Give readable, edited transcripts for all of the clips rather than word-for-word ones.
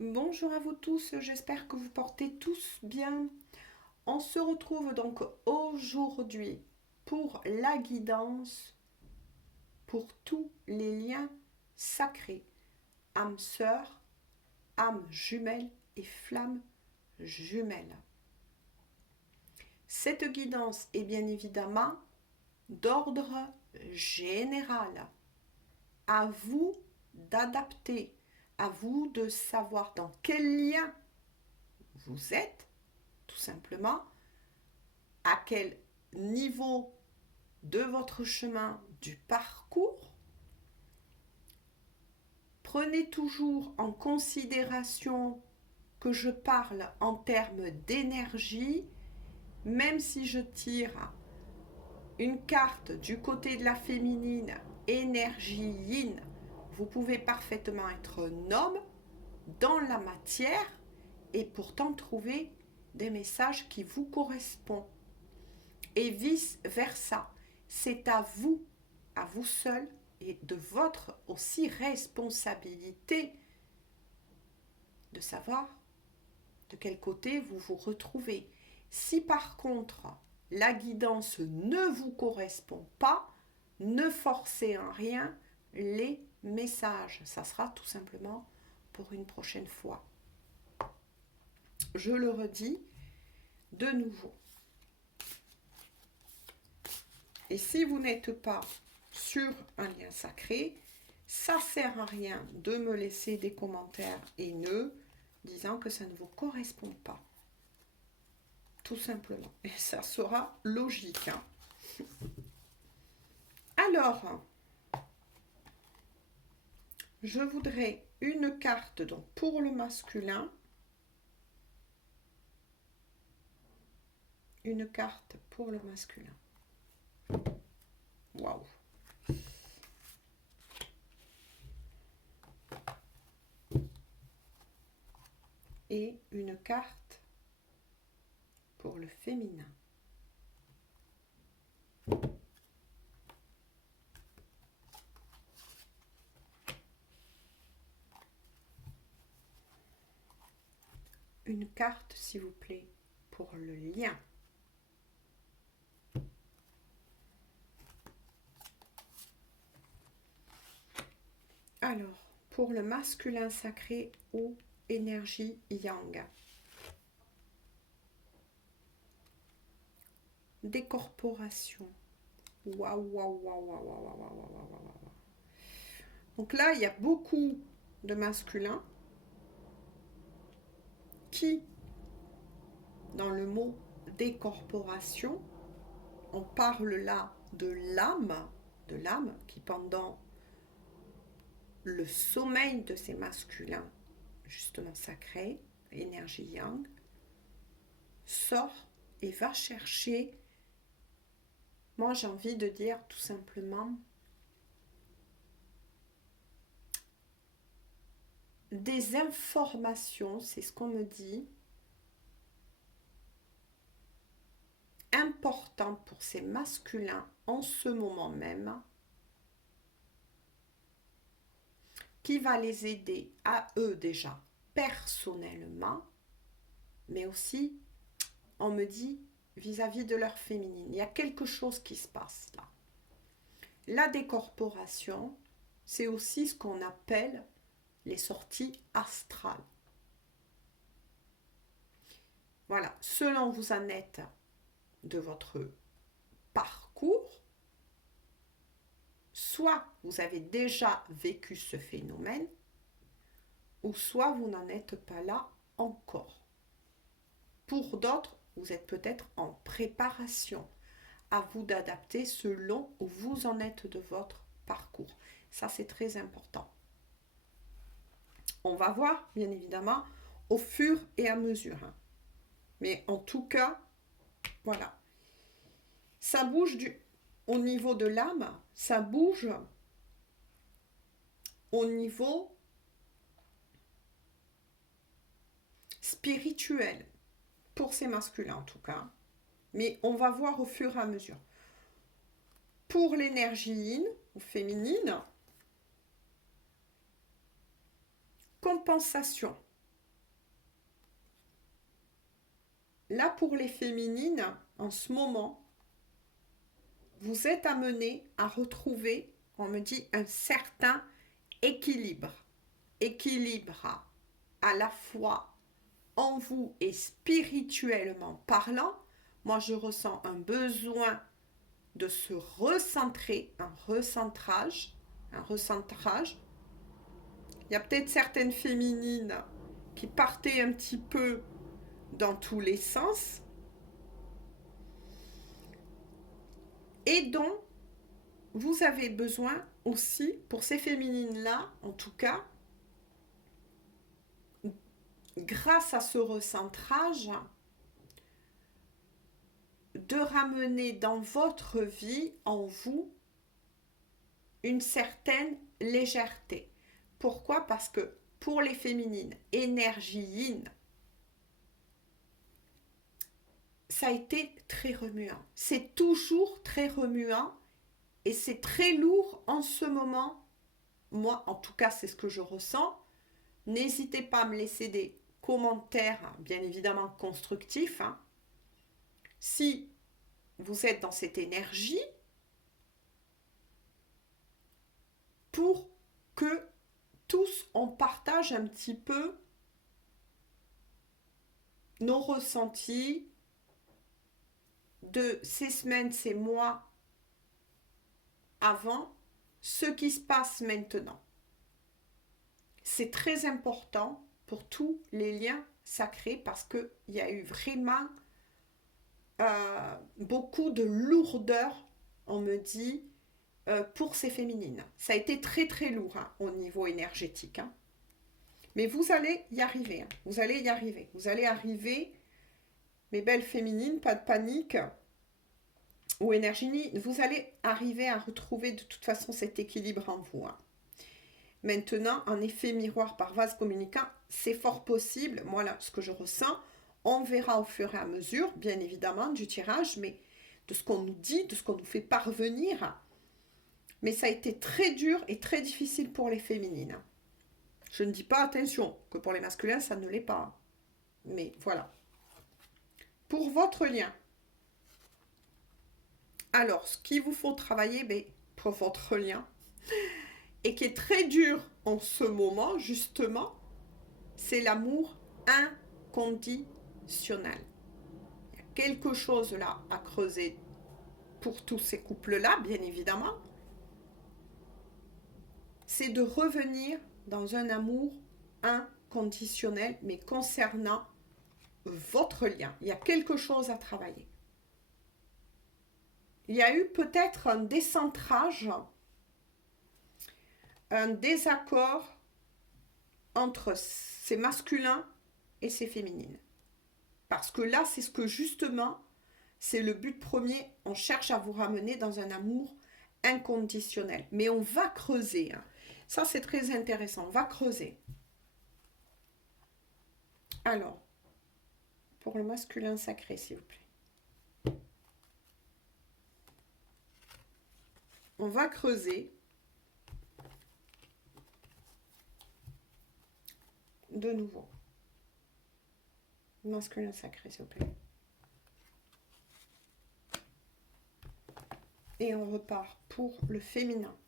Bonjour à vous tous, j'espère que vous portez tous bien. On se retrouve donc aujourd'hui pour la guidance pour tous les liens sacrés, âme sœur, âme jumelle et flamme jumelle. Cette guidance est bien évidemment d'ordre général. À vous d'adapter, à vous de savoir dans quel lien vous êtes, tout simplement, à quel niveau de votre chemin du parcours. Prenez toujours en considération que je parle en termes d'énergie, même si je tire une carte du côté de la féminine, énergie yin, vous pouvez parfaitement être un homme dans la matière et pourtant trouver des messages qui vous correspondent. Et vice-versa. C'est à vous seul, et de votre aussi responsabilité de savoir de quel côté vous vous retrouvez. Si par contre la guidance ne vous correspond pas, ne forcez en rien les messages. Ça sera tout simplement pour une prochaine fois. Je le redis de nouveau. Et si vous n'êtes pas sur un lien sacré, ça ne sert à rien de me laisser des commentaires haineux disant que ça ne vous correspond pas. Tout simplement. Et ça sera logique. Hein. Alors, je voudrais une carte donc, pour le masculin. Une carte pour le masculin. Waouh! Et une carte pour le féminin. Une carte, s'il vous plaît, pour le lien. Alors, pour le masculin sacré ou énergie yang. Décorporation. Waouh, waouh, waouh, waouh, waouh, waouh, waouh, waouh. Donc là, il y a beaucoup de masculins qui, dans le mot décorporation, on parle là de l'âme qui pendant le sommeil de ces masculins, justement sacrés, énergie yang, sort et va chercher, moi j'ai envie de dire tout simplement, des informations, c'est ce qu'on me dit, importantes pour ces masculins en ce moment même, qui va les aider à eux déjà personnellement, mais aussi, on me dit, vis-à-vis de leur féminine. Il y a quelque chose qui se passe là. La décorporation, c'est aussi ce qu'on appelle les sorties astrales. Voilà, selon où vous en êtes de votre parcours, soit vous avez déjà vécu ce phénomène, ou soit vous n'en êtes pas là encore. Pour d'autres, vous êtes peut-être en préparation. À vous d'adapter selon où vous en êtes de votre parcours. Ça, c'est très important. On va voir, bien évidemment, au fur et à mesure. Mais en tout cas, voilà. Ça bouge au niveau de l'âme, ça bouge au niveau spirituel, pour ces masculins en tout cas. Mais on va voir au fur et à mesure. Pour l'énergie yin ou féminine, compensation. là pour les féminines, en ce moment, vous êtes amenées à retrouver, on me dit, un certain équilibre. Équilibre à la fois en vous et spirituellement parlant. Moi, je ressens un besoin de se recentrer, un recentrage. Il y a peut-être certaines féminines qui partaient un petit peu dans tous les sens et dont vous avez besoin aussi, pour ces féminines-là, en tout cas, grâce à ce recentrage, de ramener dans votre vie, en vous, une certaine légèreté. Pourquoi? Parce que pour les féminines, énergie yin, ça a été très remuant. C'est toujours très remuant et c'est très lourd en ce moment. Moi, en tout cas, c'est ce que je ressens. N'hésitez pas à me laisser des commentaires, bien évidemment constructifs. Si vous êtes dans cette énergie, pour que tous on partage un petit peu nos ressentis de ces semaines, ces mois avant, ce qui se passe maintenant. C'est très important pour tous les liens sacrés parce qu'il y a eu vraiment beaucoup de lourdeur, on me dit, pour ces féminines. Ça a été très très lourd au niveau énergétique. Mais vous allez y arriver. Vous allez y arriver. Vous allez arriver, mes belles féminines, pas de panique. Ou énergie, vous allez arriver à retrouver de toute façon cet équilibre en vous. Maintenant, en effet miroir par vase communicant, c'est fort possible. Moi, là, ce que je ressens, on verra au fur et à mesure, bien évidemment, du tirage, mais de ce qu'on nous dit, de ce qu'on nous fait parvenir. Mais ça a été très dur et très difficile pour les féminines. Je ne dis pas, attention, que pour les masculins, ça ne l'est pas. Mais voilà. Pour votre lien. Alors, ce qu'il vous faut travailler pour votre lien, et qui est très dur en ce moment, justement, c'est l'amour inconditionnel. Il y a quelque chose là à creuser pour tous ces couples-là, bien évidemment. C'est de revenir dans un amour inconditionnel, mais concernant votre lien. Il y a quelque chose à travailler. Il y a eu peut-être un décentrage, un désaccord entre ces masculins et ces féminines. Parce que là, c'est ce que justement, c'est le but premier, on cherche à vous ramener dans un amour inconditionnel. Mais on va creuser. Ça, c'est très intéressant. On va creuser. Alors, pour le masculin sacré, s'il vous plaît. On va creuser. De nouveau. Masculin sacré, s'il vous plaît. Et on repart pour le féminin.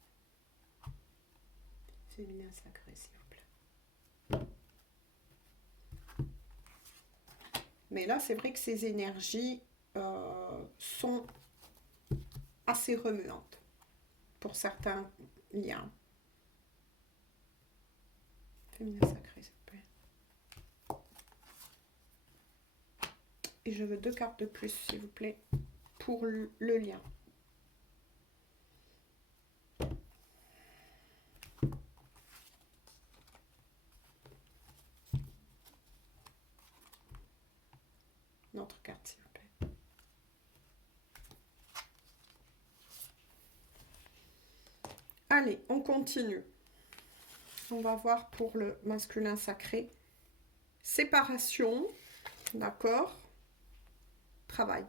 Féminin sacré, s'il vous plaît. Mais là, c'est vrai que ces énergies sont assez remuantes pour certains liens. Féminin sacré, s'il vous plaît. Et je veux 2 cartes de plus, s'il vous plaît, pour le lien. Notre carte, s'il vous plaît. Allez, on continue. On va voir pour le masculin sacré. Séparation, d'accord. Travail.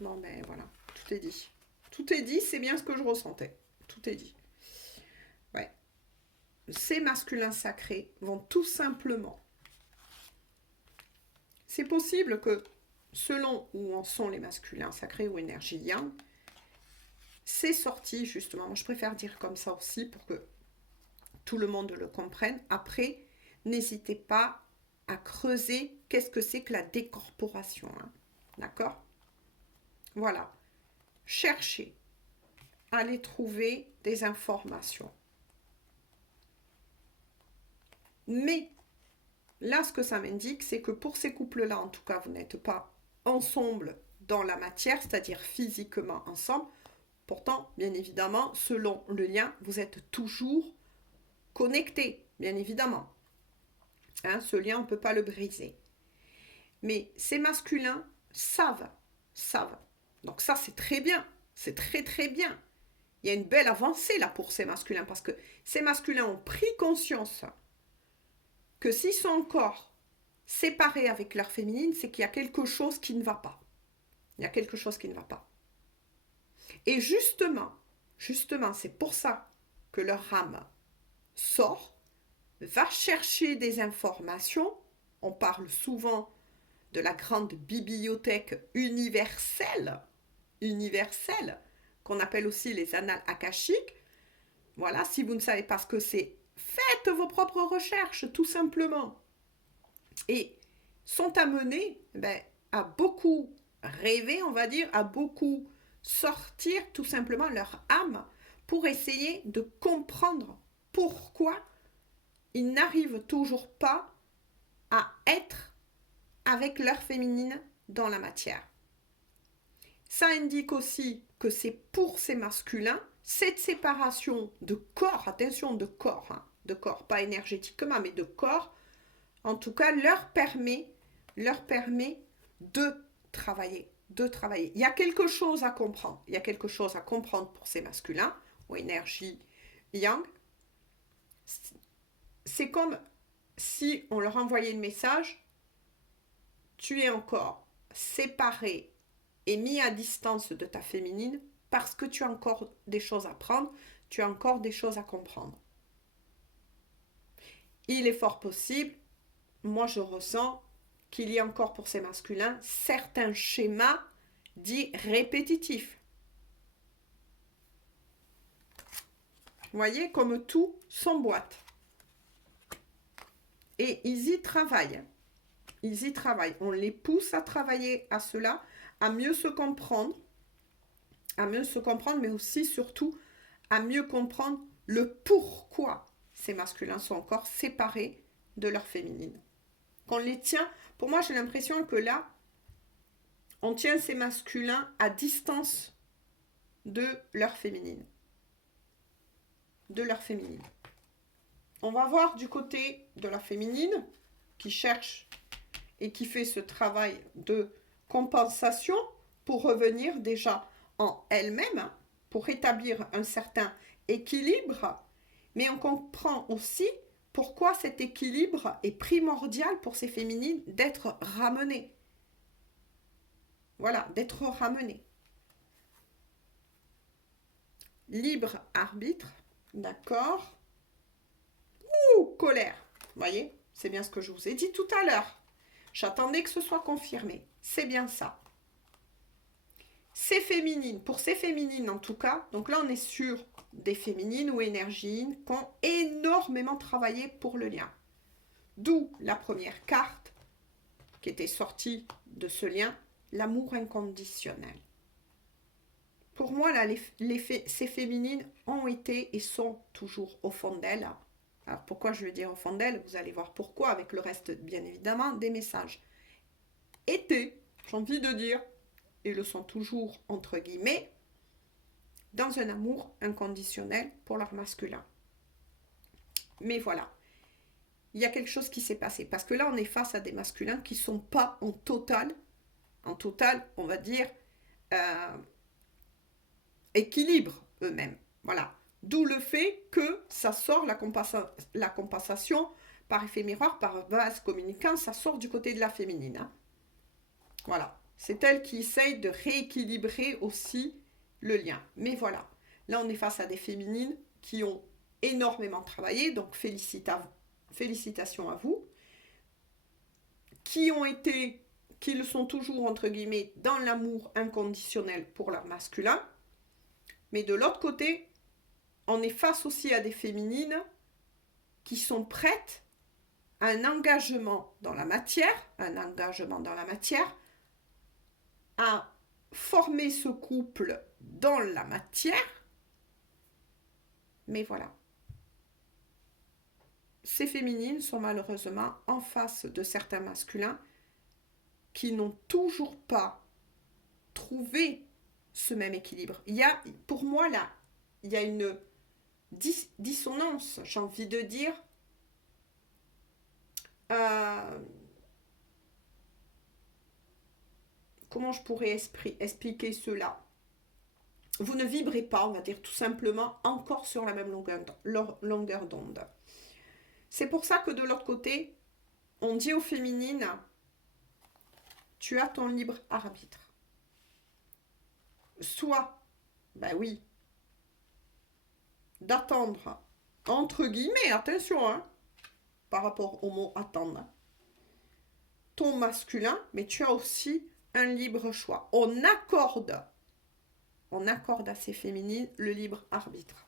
Bon, ben voilà, tout est dit. Tout est dit, c'est bien ce que je ressentais. Tout est dit. Ouais. Ces masculins sacrés vont tout simplement... C'est possible que selon où en sont les masculins sacrés ou énergie yang, c'est sorti justement, moi je préfère dire comme ça aussi pour que tout le monde le comprenne. Après, n'hésitez pas à creuser qu'est-ce que c'est que la décorporation. Hein. D'accord? Voilà. Cherchez, allez trouver des informations. Mais là, ce que ça m'indique, c'est que pour ces couples-là, en tout cas, vous n'êtes pas ensemble dans la matière, c'est-à-dire physiquement ensemble. Pourtant, bien évidemment, selon le lien, vous êtes toujours connectés, bien évidemment. Hein, ce lien, on ne peut pas le briser. Mais ces masculins savent. Donc ça, c'est très bien. C'est très, très bien. Il y a une belle avancée là pour ces masculins parce que ces masculins ont pris conscience que s'ils sont encore séparés avec leur féminine, c'est qu'il y a quelque chose qui ne va pas. Il y a quelque chose qui ne va pas. Et justement, c'est pour ça que leur âme sort, va chercher des informations. On parle souvent de la grande bibliothèque universelle, qu'on appelle aussi les annales akashiques. Voilà, si vous ne savez pas ce que c'est, faites vos propres recherches, tout simplement. Et sont amenés à beaucoup rêver, on va dire, à beaucoup sortir tout simplement leur âme pour essayer de comprendre pourquoi ils n'arrivent toujours pas à être avec leur féminine dans la matière. Ça indique aussi que c'est pour ces masculins, cette séparation de corps, attention de corps, pas énergétiquement, mais de corps, en tout cas leur permet de travailler. Il y a quelque chose à comprendre. Il y a quelque chose à comprendre pour ces masculins, ou énergie yang. C'est comme si on leur envoyait le message, tu es encore séparé et mis à distance de ta féminine parce que tu as encore des choses à prendre, tu as encore des choses à comprendre. Il est fort possible, moi je ressens qu'il y a encore pour ces masculins certains schémas dits répétitifs. Vous voyez, comme tout s'emboîte. Et ils y travaillent. On les pousse à travailler à cela, à mieux se comprendre, mais aussi, surtout, à mieux comprendre le pourquoi ces masculins sont encore séparés de leur féminine. Qu'on les tient, pour moi, j'ai l'impression que là, on tient ces masculins à distance de leur féminine. On va voir du côté de la féminine qui cherche et qui fait ce travail de compensation pour revenir déjà en elle-même, pour établir un certain équilibre, mais on comprend aussi pourquoi cet équilibre est primordial pour ces féminines d'être ramenées. Voilà, d'être ramenées. Libre arbitre, d'accord. Colère, vous voyez, c'est bien ce que je vous ai dit tout à l'heure. J'attendais que ce soit confirmé. C'est bien ça. C'est féminine. Pour ces féminines, en tout cas, donc là, on est sur des féminines ou énergies qui ont énormément travaillé pour le lien. D'où la première carte qui était sortie de ce lien, l'amour inconditionnel. Pour moi, là, ces féminines ont été et sont toujours au fond d'elles. Alors pourquoi je veux dire au fond d'elles? Vous allez voir pourquoi avec le reste, bien évidemment, des messages. Étaient, j'ai envie de dire, et le sont toujours, entre guillemets, dans un amour inconditionnel pour leur masculin. Mais voilà, il y a quelque chose qui s'est passé. Parce que là, on est face à des masculins qui ne sont pas en total, on va dire, équilibre eux-mêmes. Voilà. D'où le fait que ça sort, la compensation par effet miroir, par vase communicant, ça sort du côté de la féminine. Hein. Voilà. C'est elle qui essaye de rééquilibrer aussi le lien. Mais voilà. Là, on est face à des féminines qui ont énormément travaillé, donc félicitations à vous, qui ont été qu'ils sont toujours, entre guillemets, dans l'amour inconditionnel pour leur masculin. Mais de l'autre côté, on est face aussi à des féminines qui sont prêtes à un engagement dans la matière, à former ce couple dans la matière. Mais voilà. Ces féminines sont malheureusement en face de certains masculins qui n'ont toujours pas trouvé ce même équilibre. Pour moi, là, il y a une dissonance, j'ai envie de dire. Comment je pourrais expliquer cela? Vous ne vibrez pas, on va dire tout simplement, encore sur la même longueur d'onde. C'est pour ça que de l'autre côté, on dit aux féminines, tu as ton libre arbitre. Soit, ben oui, d'attendre, entre guillemets, attention, hein, par rapport au mot attendre, ton masculin, mais tu as aussi un libre choix. On accorde à ces féminines le libre arbitre.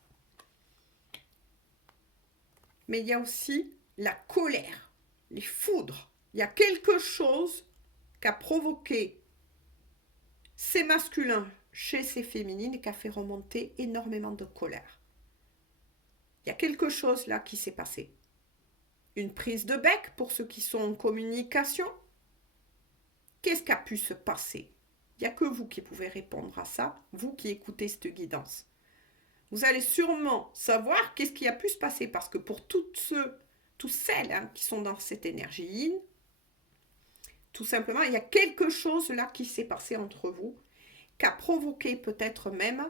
Mais il y a aussi la colère, les foudres. Il y a quelque chose qui a provoqué ces masculins chez ces féminines et qui a fait remonter énormément de colère. Il y a quelque chose là qui s'est passé. Une prise de bec pour ceux qui sont en communication. Qu'est-ce qui a pu se passer? Il n'y a que vous qui pouvez répondre à ça, vous qui écoutez cette guidance. Vous allez sûrement savoir qu'est-ce qui a pu se passer, parce que pour tous celles qui sont dans cette énergie yin, tout simplement, il y a quelque chose là qui s'est passé entre vous, qui a provoqué peut-être même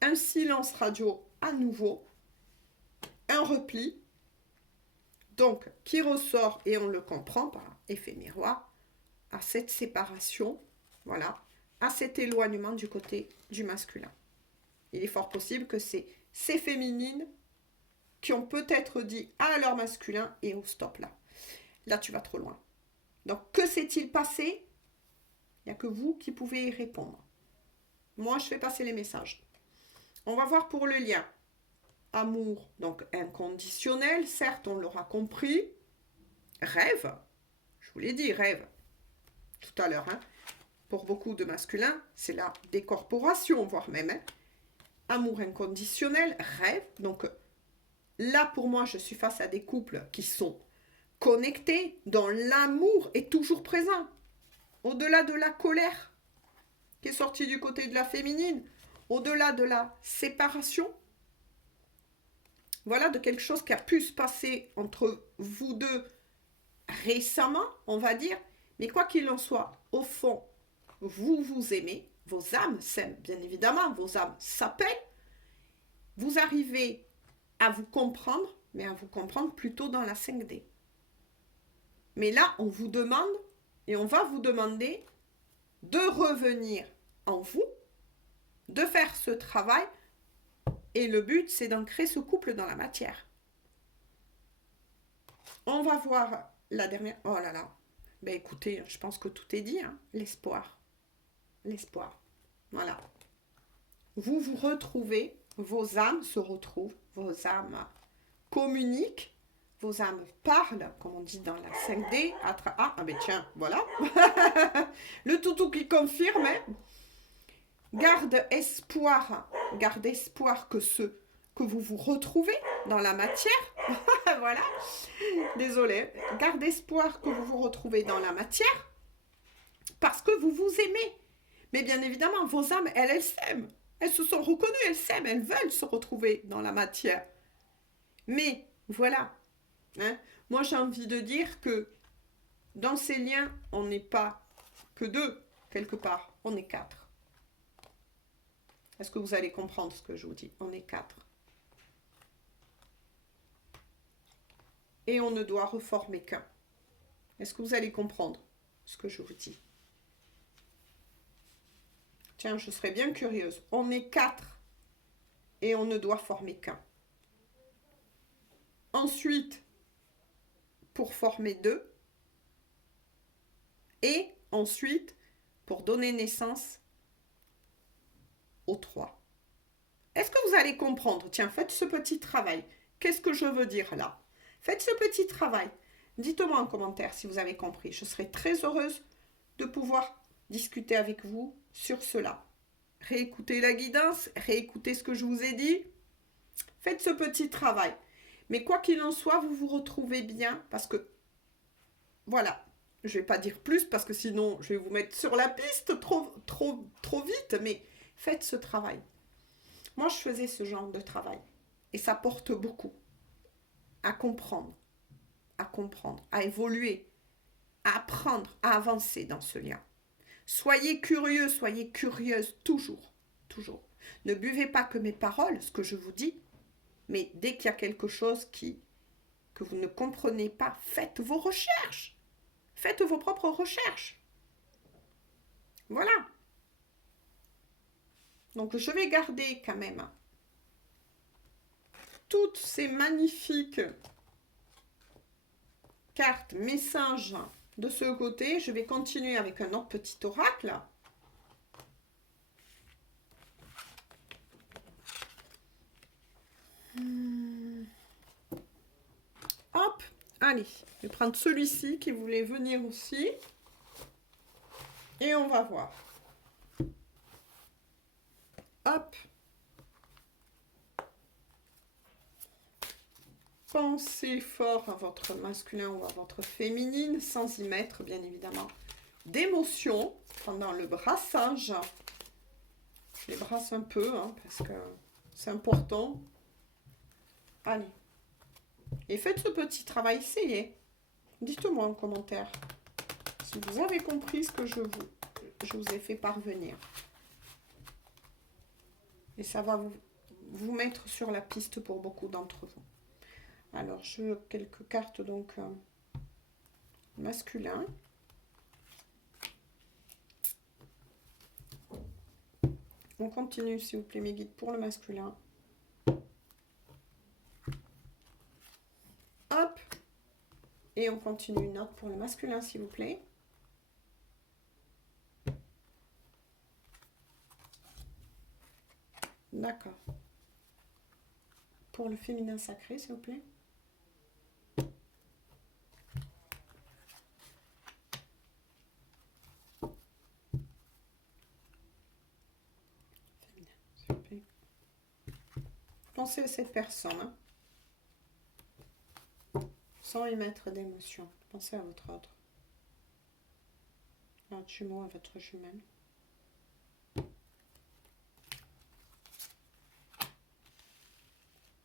un silence radio à nouveau, un repli, donc qui ressort, et on le comprend par effet miroir, à cette séparation, voilà, à cet éloignement du côté du masculin. Il est fort possible que c'est ces féminines qui ont peut-être dit à leur masculin, et au stop là. Là, tu vas trop loin. Donc, que s'est-il passé? Il n'y a que vous qui pouvez y répondre. Moi, je fais passer les messages. On va voir pour le lien. Amour, donc inconditionnel, certes, on l'aura compris. Rêve, je vous l'ai dit, rêve, tout à l'heure. Hein. Pour beaucoup de masculins, c'est la décorporation, voire même. Hein. Amour inconditionnel, rêve. Donc là, pour moi, je suis face à des couples qui sont connectés, dont l'amour est toujours présent. Au-delà de la colère qui est sortie du côté de la féminine, au-delà de la séparation, voilà, de quelque chose qui a pu se passer entre vous deux récemment, on va dire. Mais quoi qu'il en soit, au fond, vous vous aimez, vos âmes s'aiment, bien évidemment, vos âmes s'appellent. Vous arrivez à vous comprendre, mais à vous comprendre plutôt dans la 5D. Mais là, on vous demande, et on va vous demander de revenir en vous, de faire ce travail, et le but, c'est d'ancrer ce couple dans la matière. On va voir la dernière... Oh là là. Ben écoutez, je pense que tout est dit. Hein. L'espoir. L'espoir. Voilà. Vous vous retrouvez, vos âmes se retrouvent, vos âmes communiquent, vos âmes parlent, comme on dit dans la 5D. Ah ben tiens, voilà. Le toutou qui confirme. Hein. Garde espoir que vous vous retrouvez dans la matière. Voilà. Désolée. Garde espoir que vous vous retrouvez dans la matière parce que vous vous aimez. Mais bien évidemment, vos âmes, elles s'aiment. Elles se sont reconnues, elles s'aiment, elles veulent se retrouver dans la matière. Mais voilà. Hein, moi, j'ai envie de dire que dans ces liens, on n'est pas que deux, quelque part. On est 4. Est-ce que vous allez comprendre ce que je vous dis? On est 4. Et on ne doit reformer qu'un. Est-ce que vous allez comprendre ce que je vous dis? Tiens, je serais bien curieuse. On est 4 et on ne doit former qu'un. Ensuite, pour former 2, et ensuite pour donner naissance aux 3. Est-ce que vous allez comprendre? Tiens, faites ce petit travail. Qu'est-ce que je veux dire là? Faites ce petit travail. Dites-moi en commentaire si vous avez compris. Je serai très heureuse de pouvoir discuter avec vous sur cela. Réécoutez la guidance, réécoutez ce que je vous ai dit. Faites ce petit travail. Mais quoi qu'il en soit, vous vous retrouvez bien parce que, voilà, je ne vais pas dire plus parce que sinon je vais vous mettre sur la piste trop vite, mais faites ce travail. Moi, je faisais ce genre de travail et ça porte beaucoup à comprendre, à évoluer, à apprendre, à avancer dans ce lien. Soyez curieux, soyez curieuse, toujours, toujours. Ne buvez pas que mes paroles, ce que je vous dis, mais dès qu'il y a quelque chose que vous ne comprenez pas, faites vos recherches. Faites vos propres recherches. Voilà. Donc, je vais garder quand même toutes ces magnifiques cartes, messages de ce côté. Je vais continuer avec un autre petit oracle. Hop, allez, je vais prendre celui-ci qui voulait venir aussi. Et on va voir. Hop. Pensez fort à votre masculin ou à votre féminine, sans y mettre, bien évidemment, d'émotion pendant le brassage. Je les brasse un peu, hein, parce que c'est important. Allez. Et faites ce petit travail, essayez. Dites-moi en commentaire si vous avez compris ce que je vous ai fait parvenir. Et ça va vous mettre sur la piste pour beaucoup d'entre vous. Alors, je veux quelques cartes, donc, masculin. On continue, s'il vous plaît, mes guides, pour le masculin. Hop. Et on continue une note pour le masculin, s'il vous plaît. D'accord. Pour le féminin sacré, s'il vous plaît. Pensez à cette personne, hein, sans y mettre d'émotion. Pensez à votre autre. À votre jumeau, à votre jumelle.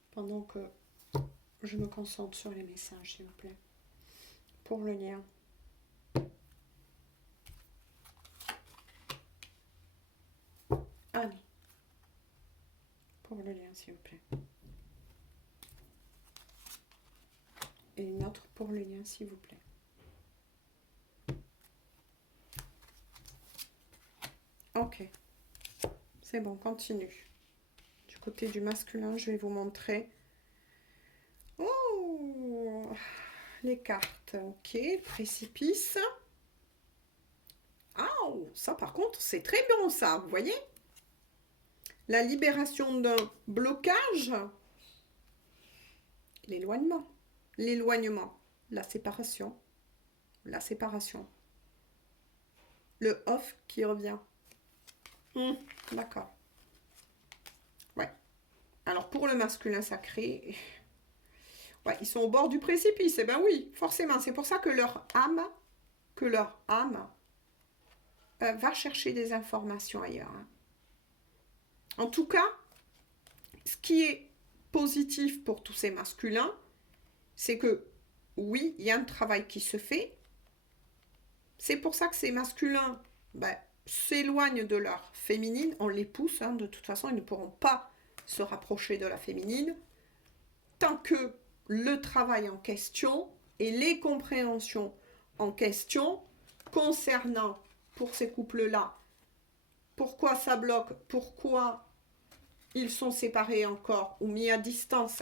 Pendant que je me concentre sur les messages, s'il vous plaît. Pour le lien. Allez. Pour le lien, s'il vous plaît. Et une autre pour le lien, s'il vous plaît. Ok. C'est bon, continue. Du côté du masculin, je vais vous montrer. Oh, les cartes. Ok, précipice. Ah, ça par contre, c'est très bon ça, vous voyez? La libération d'un blocage. L'éloignement. L'éloignement. La séparation. La séparation. Le off qui revient. D'accord. Ouais. Alors pour le masculin sacré, ouais, ils sont au bord du précipice. Eh ben oui, forcément. C'est pour ça que leur âme va chercher des informations ailleurs. Hein. En tout cas, ce qui est positif pour tous ces masculins, c'est que oui, il y a un travail qui se fait. C'est pour ça que ces masculins s'éloignent de leur féminine. On les pousse, hein, de toute façon, ils ne pourront pas se rapprocher de la féminine tant que le travail en question et les compréhensions en question concernant, pour ces couples-là, pourquoi ça bloque, pourquoi ils sont séparés encore ou mis à distance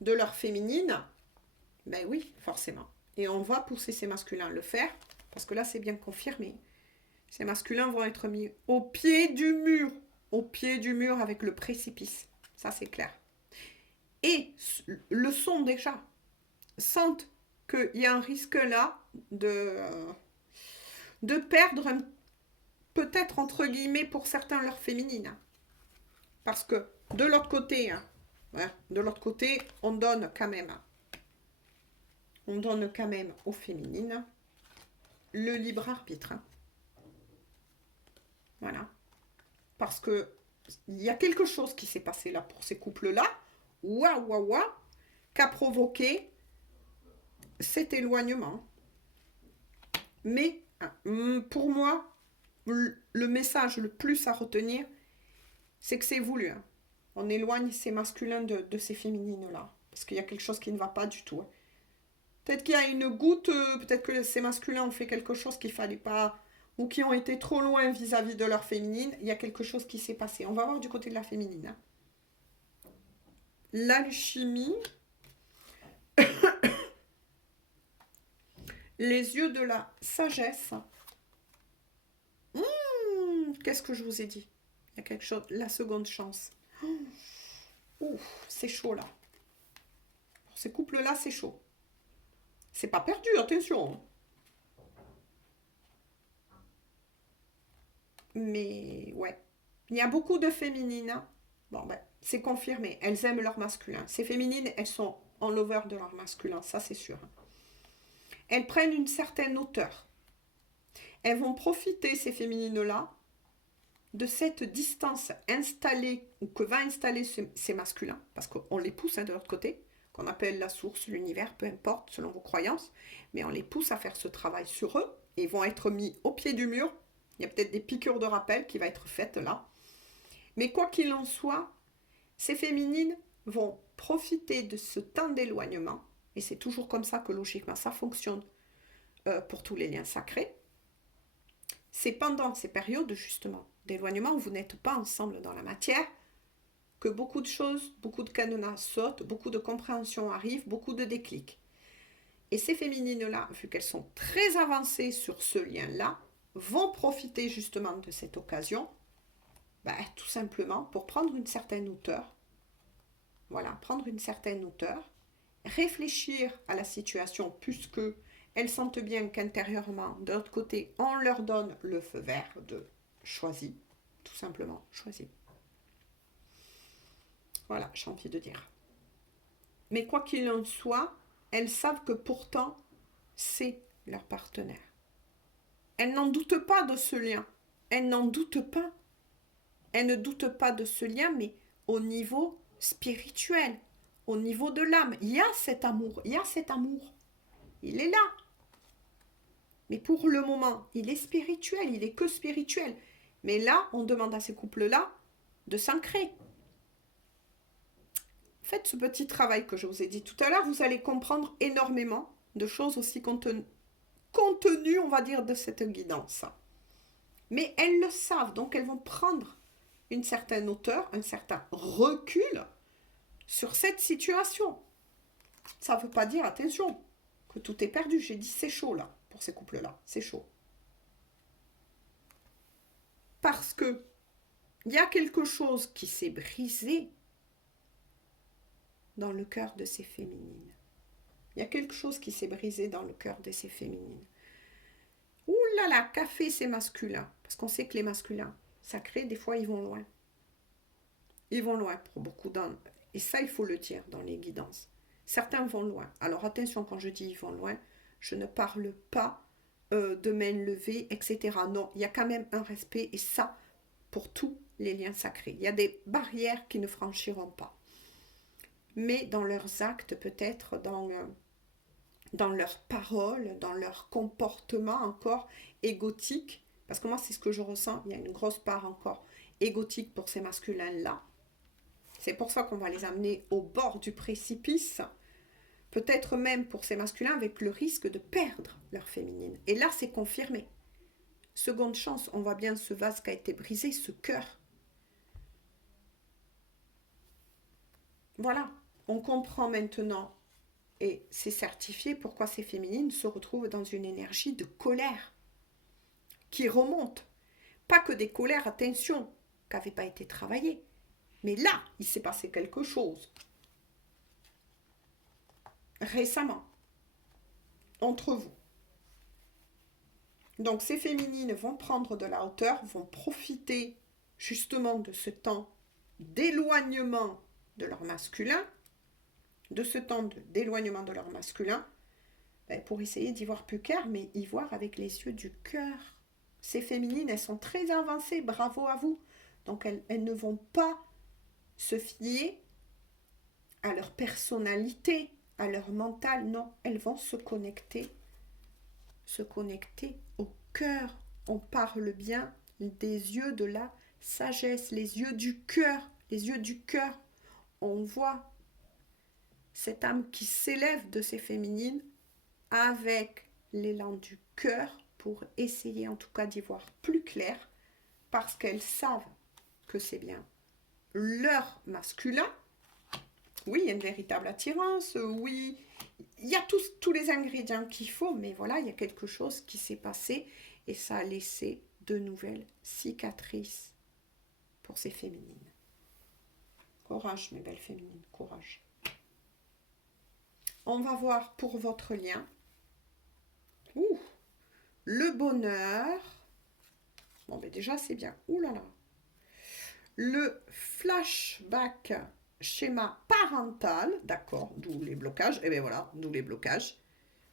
de leur féminine, ben oui, forcément. Et on va pousser ces masculins à le faire parce que là, c'est bien confirmé. Ces masculins vont être mis au pied du mur. Au pied du mur avec le précipice. Ça, c'est clair. Et le sont déjà. Sentent qu'il y a un risque là de perdre peut-être entre guillemets pour certains leur féminine. Parce que de l'autre côté, on donne quand même. On donne quand même aux féminines le libre arbitre. Voilà. Parce que il y a quelque chose qui s'est passé là pour ces couples-là, qu'a provoqué cet éloignement. Mais pour moi, le message le plus à retenir, c'est que c'est voulu. Hein. On éloigne ces masculins de ces féminines-là. Parce qu'il y a quelque chose qui ne va pas du tout. Hein. Peut-être qu'il y a une goutte, peut-être que ces masculins ont fait quelque chose qu'il ne fallait pas, ou qui ont été trop loin vis-à-vis de leur féminine. Il y a quelque chose qui s'est passé. On va voir du côté de la féminine. Hein. L'alchimie. Les yeux de la sagesse. Qu'est-ce que je vous ai dit? Il y a quelque chose. La seconde chance. C'est chaud là. Pour ces couples-là, c'est chaud. C'est pas perdu, attention. Mais ouais. Il y a beaucoup de féminines. Hein. Bon, ben, c'est confirmé. Elles aiment leur masculin. Ces féminines, elles sont en lover de leur masculin. Ça, c'est sûr. Elles prennent une certaine hauteur. Elles vont profiter, ces féminines-là, de cette distance installée, ou que va installer ces masculins, parce qu'on les pousse de l'autre côté, qu'on appelle la source, l'univers, peu importe, selon vos croyances, mais on les pousse à faire ce travail sur eux, et ils vont être mis au pied du mur. Il y a peut-être des piqûres de rappel qui vont être faites là. Mais quoi qu'il en soit, ces féminines vont profiter de ce temps d'éloignement, et c'est toujours comme ça que logiquement ça fonctionne pour tous les liens sacrés. C'est pendant ces périodes justement d'éloignement où vous n'êtes pas ensemble dans la matière que beaucoup de choses, beaucoup de cadenas sautent, beaucoup de compréhension arrive, beaucoup de déclics. Et ces féminines-là, vu qu'elles sont très avancées sur ce lien-là, vont profiter justement de cette occasion, tout simplement pour prendre une certaine hauteur. Voilà, prendre une certaine hauteur, réfléchir à la situation puisque elles sentent bien qu'intérieurement, de l'autre côté, on leur donne le feu vert de choisi, tout simplement choisi. Voilà, j'ai envie de dire. Mais quoi qu'il en soit, elles savent que pourtant, c'est leur partenaire. Elles n'en doutent pas de ce lien. Elles n'en doutent pas. Elles ne doutent pas de ce lien, mais au niveau spirituel, au niveau de l'âme. Il y a cet amour, il est là. Mais pour le moment, il est spirituel, il est que spirituel. Mais là, on demande à ces couples-là de s'ancrer. Faites ce petit travail que je vous ai dit tout à l'heure, vous allez comprendre énormément de choses aussi contenues, on va dire, de cette guidance. Mais elles le savent, donc elles vont prendre une certaine hauteur, un certain recul sur cette situation. Ça ne veut pas dire, attention, que tout est perdu. J'ai dit c'est chaud là, pour ces couples-là, c'est chaud. Parce que il y a quelque chose qui s'est brisé dans le cœur de ces féminines. Il y a quelque chose qui s'est brisé dans le cœur de ces féminines. Ouh là là, qu'a fait ces masculins? Parce qu'on sait que les masculins sacrés, des fois, ils vont loin. Ils vont loin pour beaucoup d'hommes. Et ça, il faut le dire dans les guidances. Certains vont loin. Alors attention, quand je dis ils vont loin, je ne parle pas de main levée, etc. Non, il y a quand même un respect, et ça, pour tous les liens sacrés. Il y a des barrières qui ne franchiront pas. Mais dans leurs actes, peut-être dans leurs paroles, dans leur comportement encore égotique, parce que moi c'est ce que je ressens, il y a une grosse part encore égotique pour ces masculins-là. C'est pour ça qu'on va les amener au bord du précipice, peut-être même pour ces masculins avec le risque de perdre leur féminine. Et là c'est confirmé. Seconde chance, on voit bien ce vase qui a été brisé, ce cœur. Voilà, on comprend maintenant et c'est certifié pourquoi ces féminines se retrouvent dans une énergie de colère qui remonte. Pas que des colères, attention, qui n'avaient pas été travaillées. Mais là, il s'est passé quelque chose. Récemment. Entre vous. Donc ces féminines vont prendre de la hauteur, vont profiter justement de ce temps d'éloignement de leur masculin, de leur masculin, pour essayer d'y voir plus clair, mais y voir avec les yeux du cœur. Ces féminines, elles sont très avancées, bravo à vous. Donc elles ne vont pas se fier à leur personnalité, à leur mental, non, elles vont se connecter au cœur. On parle bien des yeux de la sagesse, les yeux du cœur, les yeux du cœur. On voit cette âme qui s'élève de ces féminines avec l'élan du cœur pour essayer en tout cas d'y voir plus clair parce qu'elles savent que c'est bien leur masculin. Oui, il y a une véritable attirance, oui, il y a tous les ingrédients qu'il faut, mais voilà, il y a quelque chose qui s'est passé et ça a laissé de nouvelles cicatrices pour ces féminines. Courage, mes belles féminines, courage. On va voir pour votre lien. Le bonheur. Bon, ben déjà, c'est bien. Ouh là là. Le flashback schéma parental, d'accord, d'où les blocages, et bien voilà, d'où les blocages,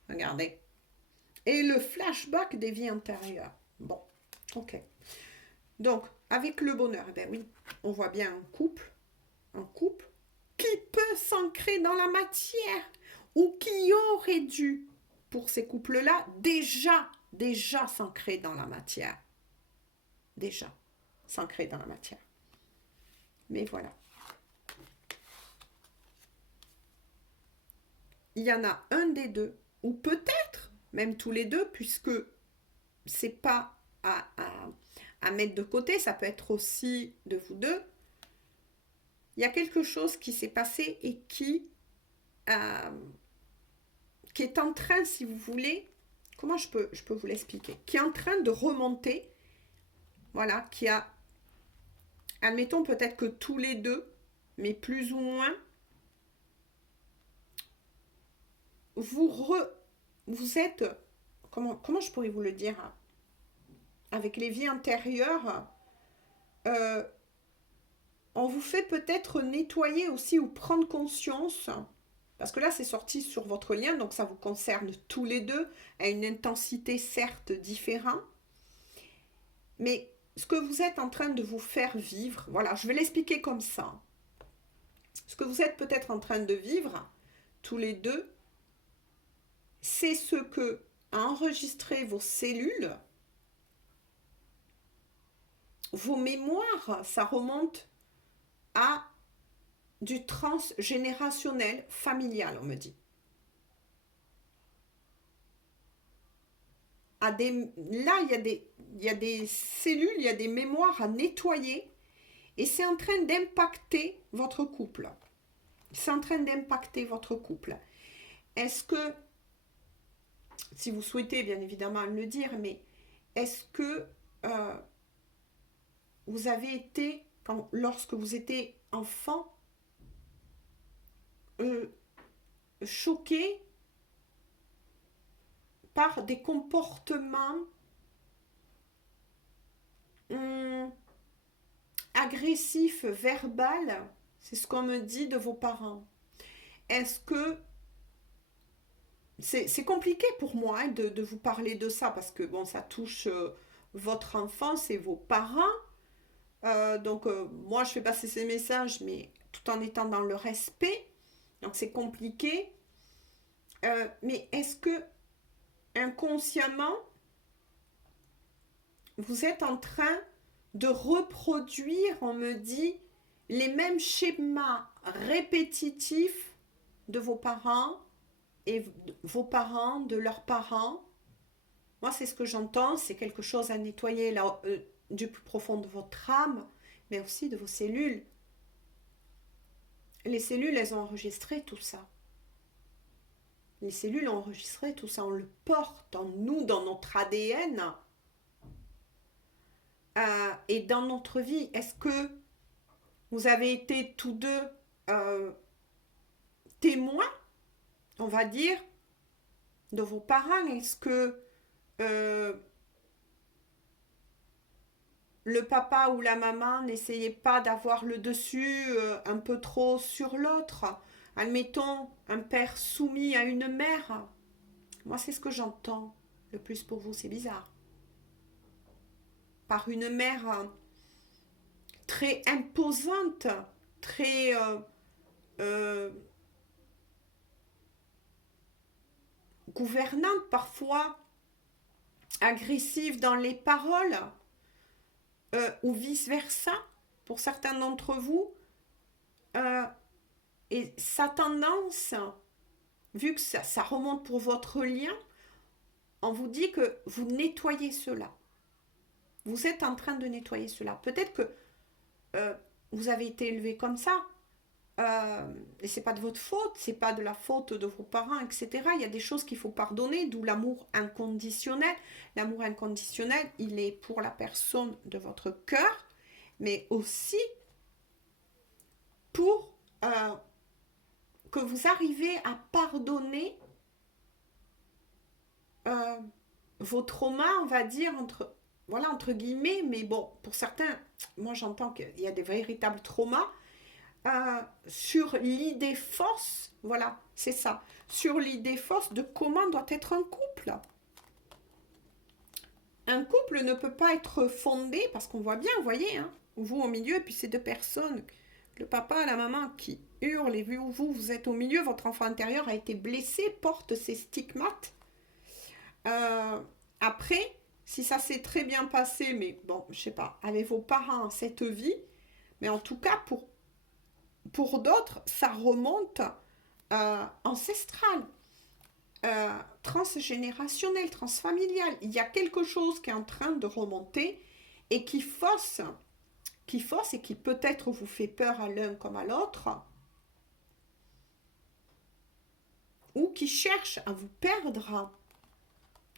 regardez. Et le flashback des vies antérieures. Bon, ok. Donc, avec le bonheur, eh bien oui, on voit bien un couple qui peut s'ancrer dans la matière, ou qui aurait dû, pour ces couples-là, déjà s'ancrer dans la matière. Déjà, s'ancrer dans la matière. Mais voilà. Il y en a un des deux, ou peut-être même tous les deux, puisque c'est pas à mettre de côté, ça peut être aussi de vous deux. Il y a quelque chose qui s'est passé et qui est en train, si vous voulez, comment je peux vous l'expliquer, qui est en train de remonter, voilà, qui a, admettons peut-être que tous les deux, mais plus ou moins, vous êtes, comment je pourrais vous le dire, avec les vies antérieures, on vous fait peut-être nettoyer aussi ou prendre conscience, parce que là c'est sorti sur votre lien, donc ça vous concerne tous les deux, à une intensité certes différente, mais ce que vous êtes en train de vous faire vivre, voilà, je vais l'expliquer comme ça. Ce que vous êtes peut-être en train de vivre, tous les deux, c'est ce que a enregistré vos cellules, vos mémoires, ça remonte à du transgénérationnel familial, on me dit. Là, il y a des cellules, il y a des mémoires à nettoyer et c'est en train d'impacter votre couple. C'est en train d'impacter votre couple. Est-ce que, si vous souhaitez bien évidemment le dire, mais est-ce que vous avez été, lorsque vous étiez enfant, choqué par des comportements agressifs, verbal, c'est ce qu'on me dit de vos parents. Est-ce que c'est compliqué pour moi hein, de vous parler de ça parce que bon, ça touche votre enfance et vos parents. Donc moi, je fais passer ces messages, mais tout en étant dans le respect. Donc c'est compliqué. Mais est-ce que inconsciemment, vous êtes en train de reproduire, on me dit, les mêmes schémas répétitifs de vos parents et vos parents, de leurs parents. Moi, c'est ce que j'entends, c'est quelque chose à nettoyer là, du plus profond de votre âme, mais aussi de vos cellules. Les cellules, elles ont enregistré tout ça. Les cellules ont enregistré tout ça, on le porte en nous, dans notre ADN. Et dans notre vie, est-ce que vous avez été tous deux témoins, on va dire, de vos parents? Est-ce que le papa ou la maman n'essayait pas d'avoir le dessus un peu trop sur l'autre? Admettons, un père soumis à une mère. Moi, c'est ce que j'entends le plus pour vous, c'est bizarre. Par une mère très imposante, très euh, gouvernante, parfois agressive dans les paroles, ou vice-versa, pour certains d'entre vous. Et sa tendance, vu que ça remonte pour votre lien, on vous dit que vous nettoyez cela. Vous êtes en train de nettoyer cela. Peut-être que vous avez été élevé comme ça, et c'est pas de votre faute, c'est pas de la faute de vos parents, etc. Il y a des choses qu'il faut pardonner, d'où l'amour inconditionnel. L'amour inconditionnel, il est pour la personne de votre cœur, mais aussi pour que vous arrivez à pardonner vos traumas, on va dire, entre guillemets, mais bon, pour certains, moi j'entends qu'il y a des véritables traumas, sur l'idée fausse, voilà, c'est ça, sur l'idée fausse de comment doit être un couple. Un couple ne peut pas être fondé, parce qu'on voit bien, vous voyez, hein, vous au milieu, et puis ces deux personnes, le papa et la maman qui hurlent, et vous êtes au milieu, votre enfant intérieur a été blessé, porte ses stigmates. Après, si ça s'est très bien passé, mais bon, je sais pas, avec vos parents, cette vie, mais en tout cas, pour d'autres, ça remonte ancestral, transgénérationnel, transfamilial. Il y a quelque chose qui est en train de remonter et qui fausse et qui peut-être vous fait peur à l'un comme à l'autre, ou qui cherche à vous perdre.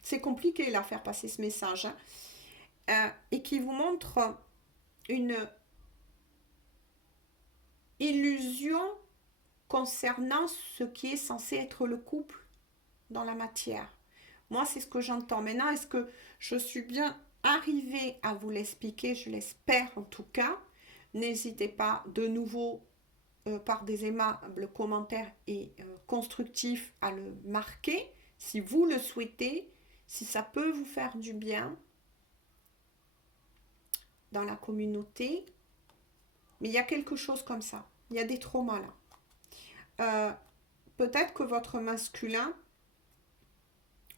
C'est compliqué là, faire passer ce message. Et qui vous montre une illusion concernant ce qui est censé être le couple dans la matière. Moi, c'est ce que j'entends. Maintenant, est-ce que je suis bien arrivée à vous l'expliquer? Je l'espère en tout cas. N'hésitez pas de nouveau par des aimables commentaires et constructifs à le marquer si vous le souhaitez, si ça peut vous faire du bien dans la communauté. Mais il y a quelque chose comme ça. Il y a des traumas là. Peut-être que votre masculin,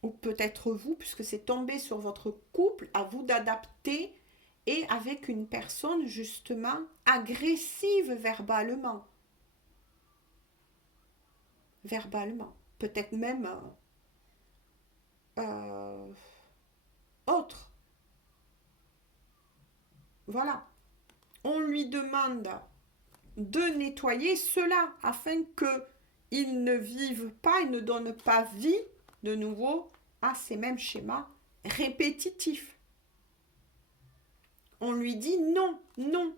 ou peut-être vous, puisque c'est tombé sur votre couple, à vous d'adapter, et avec une personne justement agressive verbalement. Peut-être même autre. Voilà. On lui demande de nettoyer cela afin qu'il ne vive pas et ne donne pas vie de nouveau à ces mêmes schémas répétitifs. On lui dit non, non,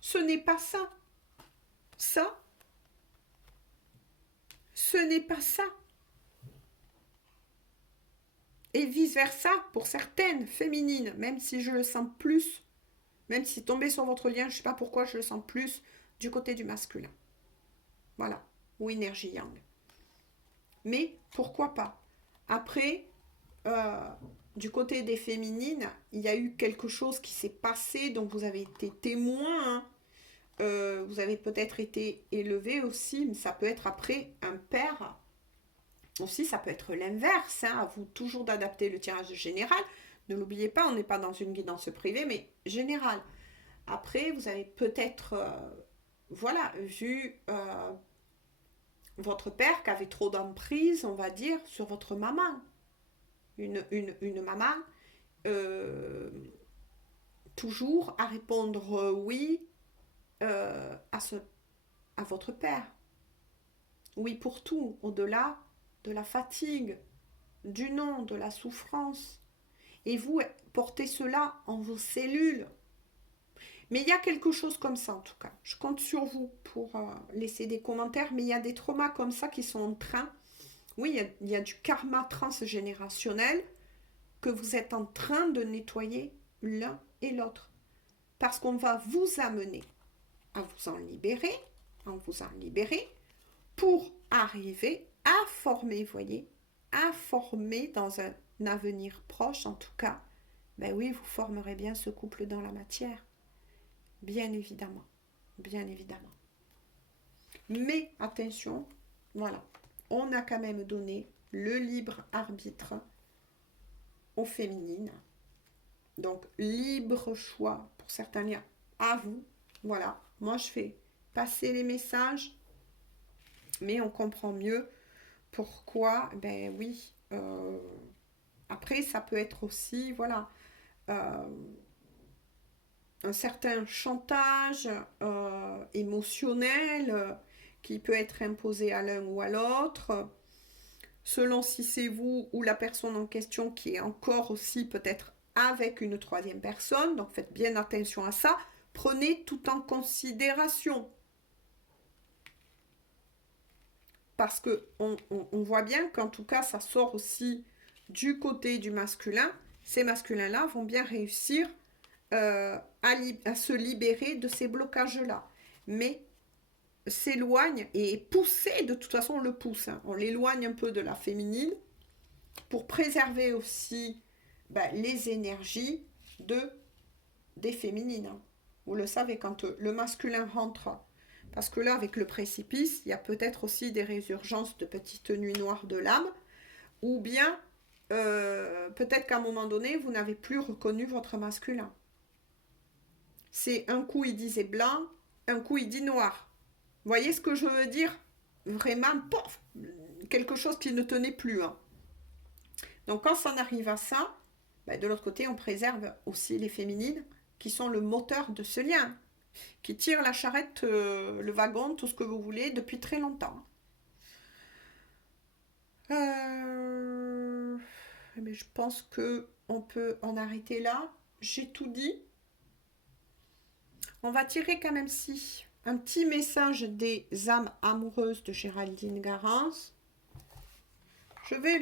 ce n'est pas ça. Ça, ce n'est pas ça. Et vice-versa pour certaines féminines, même si je le sens plus, même si tombé sur votre lien, je ne sais pas pourquoi je le sens plus du côté du masculin. Voilà, ou énergie yang. Mais pourquoi pas? Après, du côté des féminines, il y a eu quelque chose qui s'est passé, dont vous avez été témoin. Hein. Vous avez peut-être été élevé aussi, mais ça peut être après un père. Aussi, ça peut être l'inverse. Hein. À vous toujours d'adapter le tirage général. Ne l'oubliez pas, on n'est pas dans une guidance privée, mais générale. Après, vous avez peut-être, vu votre père qui avait trop d'emprise, on va dire, sur votre maman. Une maman toujours à répondre oui à votre père. Oui pour tout, au-delà de la fatigue, du non, de la souffrance. Et vous portez cela en vos cellules. Mais il y a quelque chose comme ça en tout cas. Je compte sur vous pour laisser des commentaires, mais il y a des traumas comme ça qui sont en train. Oui, il y a du karma transgénérationnel que vous êtes en train de nettoyer l'un et l'autre. Parce qu'on va vous amener à vous en libérer, pour arriver à former, voyez, à former dans un avenir proche en tout cas. Ben oui, vous formerez bien ce couple dans la matière. Bien évidemment. Bien évidemment. Mais attention, voilà, on a quand même donné le libre arbitre aux féminines. Donc, libre choix pour certains liens. À vous. Voilà, moi je fais passer les messages, mais on comprend mieux pourquoi. Ben oui. Après, ça peut être aussi, voilà, un certain chantage émotionnel qui peut être imposé à l'un ou à l'autre, selon si c'est vous ou la personne en question qui est encore aussi peut-être avec une troisième personne. Donc faites bien attention à ça. Prenez tout en considération. Parce qu'on voit bien qu'en tout cas, ça sort aussi du côté du masculin. Ces masculins-là vont bien réussir à se libérer de ces blocages-là. Mais s'éloigne et est poussé, de toute façon on le pousse, hein. On l'éloigne un peu de la féminine pour préserver aussi les énergies des féminines. Hein. Vous le savez, quand le masculin rentre, parce que là avec le précipice, il y a peut-être aussi des résurgences de petites nuits noires de l'âme, ou bien peut-être qu'à un moment donné, vous n'avez plus reconnu votre masculin. C'est un coup il disait blanc, un coup il dit noir. Vous voyez ce que je veux dire? Vraiment, pof, quelque chose qui ne tenait plus. Hein. Donc quand ça en arrive à ça, de l'autre côté, on préserve aussi les féminines qui sont le moteur de ce lien, qui tirent la charrette, le wagon, tout ce que vous voulez, depuis très longtemps. Mais je pense qu'on peut en arrêter là. J'ai tout dit. On va tirer quand même si un petit message des âmes amoureuses de Géraldine Garance. Je vais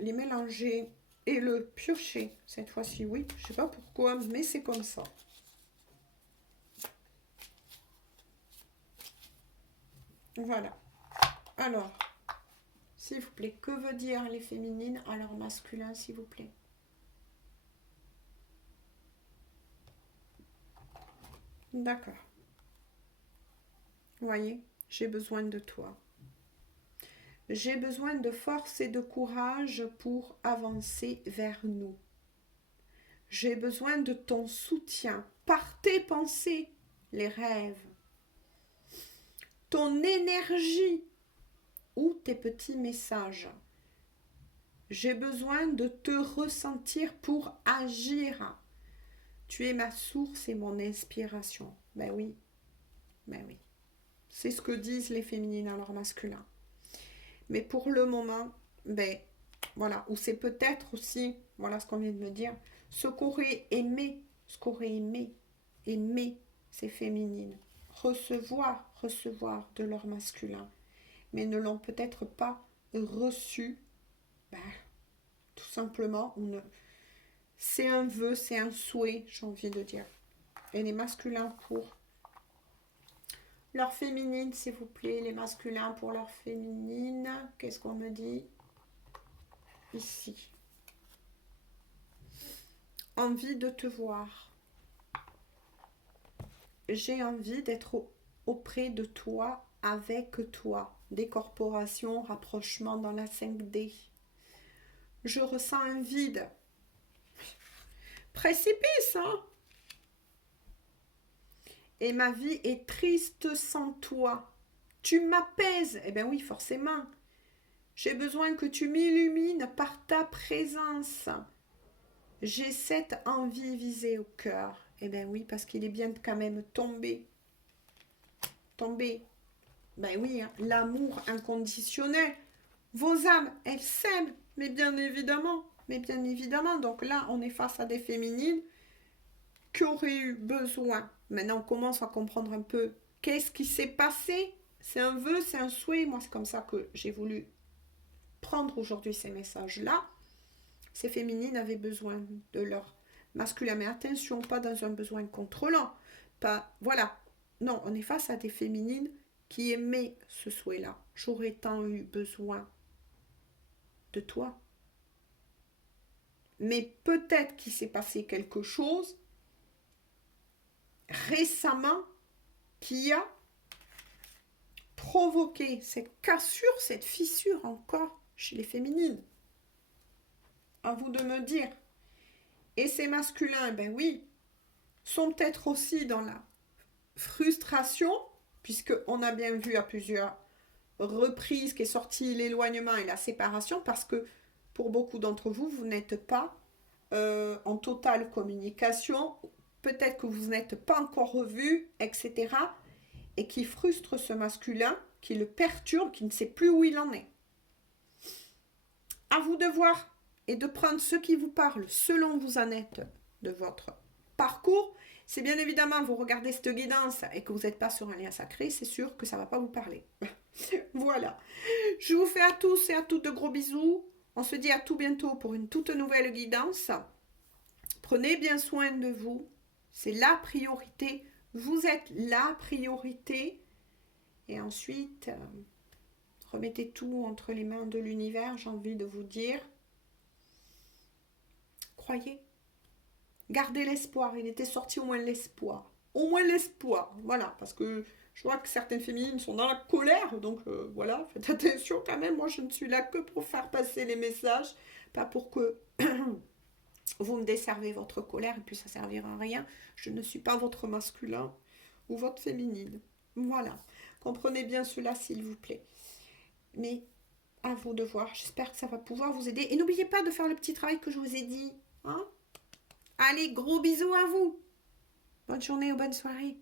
les mélanger et le piocher cette fois-ci, oui. Je ne sais pas pourquoi, mais c'est comme ça. Voilà. Alors, s'il vous plaît, que veut dire les féminines à leur masculin, s'il vous plaît? D'accord. Vous voyez, j'ai besoin de toi. J'ai besoin de force et de courage pour avancer vers nous. J'ai besoin de ton soutien par tes pensées, les rêves, ton énergie ou tes petits messages. J'ai besoin de te ressentir pour agir. Tu es ma source et mon inspiration. Ben oui, ben oui. C'est ce que disent les féminines à leur masculin. Mais pour le moment, voilà, ou c'est peut-être aussi, voilà ce qu'on vient de me dire, ce qu'aurait aimé, aimer ces féminines, recevoir de leur masculin, mais ne l'ont peut-être pas reçu, tout simplement, c'est un vœu, c'est un souhait, j'ai envie de dire. Et les masculins pour leur féminine, s'il vous plaît, les masculins pour leur féminine. Qu'est-ce qu'on me dit? Ici. Envie de te voir. J'ai envie d'être auprès de toi, avec toi. Décorporation, rapprochement dans la 5D. Je ressens un vide. Précipice, hein? Et ma vie est triste sans toi. Tu m'apaises. Eh bien oui, forcément. J'ai besoin que tu m'illumines par ta présence. J'ai cette envie visée au cœur. Eh bien oui, parce qu'il est bien quand même tombé. Tombé. Ben oui, hein, l'amour inconditionnel. Vos âmes, elles s'aiment, mais bien évidemment. Mais bien évidemment. Donc là, on est face à des féminines qui auraient eu besoin. Maintenant, on commence à comprendre un peu qu'est-ce qui s'est passé. C'est un vœu, c'est un souhait. Moi, c'est comme ça que j'ai voulu prendre aujourd'hui ces messages-là. Ces féminines avaient besoin de leur masculin. Mais attention, pas dans un besoin contrôlant. Pas, voilà. Non, on est face à des féminines qui aimaient ce souhait-là. J'aurais tant eu besoin de toi. Mais peut-être qu'il s'est passé quelque chose récemment qui a provoqué cette cassure, cette fissure encore chez les féminines. À vous de me dire. Et ces masculins, ben oui, sont peut-être aussi dans la frustration, puisqu'on a bien vu à plusieurs reprises qu'est sorti l'éloignement et la séparation, parce que pour beaucoup d'entre vous, vous n'êtes pas en totale communication, peut-être que vous n'êtes pas encore revus, etc. Et qui frustre ce masculin, qui le perturbe, qui ne sait plus où il en est. À vous de voir et de prendre ce qui vous parle selon vous en êtes de votre parcours. C'est bien évidemment, vous regardez cette guidance et que vous n'êtes pas sur un lien sacré, c'est sûr que ça ne va pas vous parler. Voilà. Je vous fais à tous et à toutes de gros bisous. On se dit à tout bientôt pour une toute nouvelle guidance. Prenez bien soin de vous. C'est la priorité. Vous êtes la priorité. Et ensuite, remettez tout entre les mains de l'univers, j'ai envie de vous dire. Croyez. Gardez l'espoir. Il était sorti au moins l'espoir. Au moins l'espoir. Voilà, parce que je vois que certaines féminines sont dans la colère. Donc voilà, faites attention quand même. Moi, je ne suis là que pour faire passer les messages. Pas pour que vous me desservez votre colère et puis ça ne servira à rien. Je ne suis pas votre masculin ou votre féminine. Voilà. Comprenez bien cela, s'il vous plaît. Mais à vous de voir. J'espère que ça va pouvoir vous aider. Et n'oubliez pas de faire le petit travail que je vous ai dit. Hein? Allez, gros bisous à vous. Bonne journée ou bonne soirée.